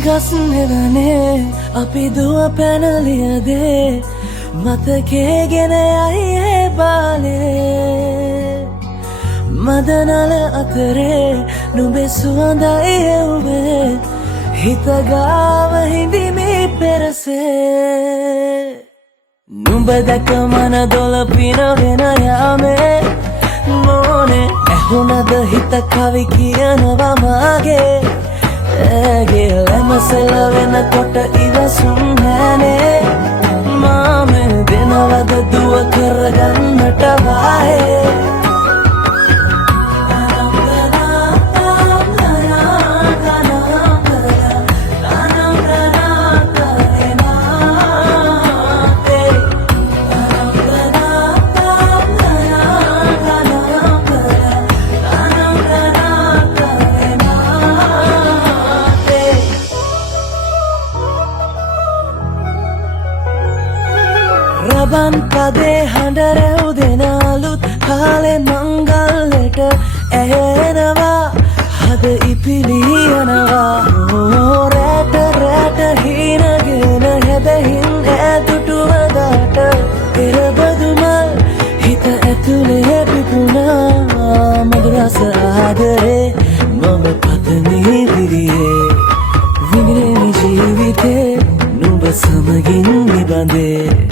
ගස්නෙවනේ අපි දුව පැනලියදේ මතකේගෙන යයි ඒ බාලේ මදනල අතරේ නුඹේ සුවඳයි එව්වේ හිතගාව හිඳිමි පෙරසේ නුඹ දැක මන දොළ පිනවෙන යාමේ මොනේ ඇහුණද හිත කවි කියනවා මාගේ ඇගේ ලැමසෙල වෙනකොට ඉවසුම් නෑනේ මාමේ දෙනවද දුව කරගන්නට වායේ රබන් පදේ හඬ රැව් දෙන අලුත් කාලේ මංගල්ලෙට ඇහෙනවා හද ඉපිලියනවා රැට රැට හීනගෙන හැබැහින් ඈදුටුවදාට පෙරබදුමල් හිත ඇතුලේ පිපුණා මధుරස ආදරේ මම පතමි විරියේ විඳින ජීවිතේ නුඹ සමගින් නිබඳේ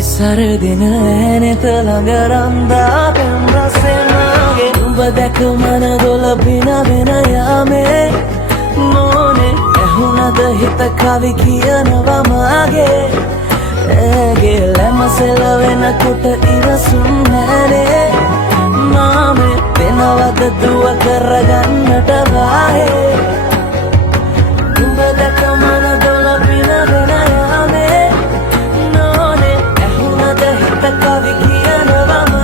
සරදින ඇනෙත ළඟ රන්දා පෙම් රසෙනාගේ නුඹ දැක මන දොළ පිනවෙන යාමේ මොනේ ඇහුණද හිත කවි කියනවා මාගේ ඇගේ ලැමසෙල වෙනකොට ඉවසුම් නෑනේ මාමේ වෙනවද දුව කරගන්නට වායේ නුඹ දැක මන දොළ පිනවෙන යාමේ කවි කියනවා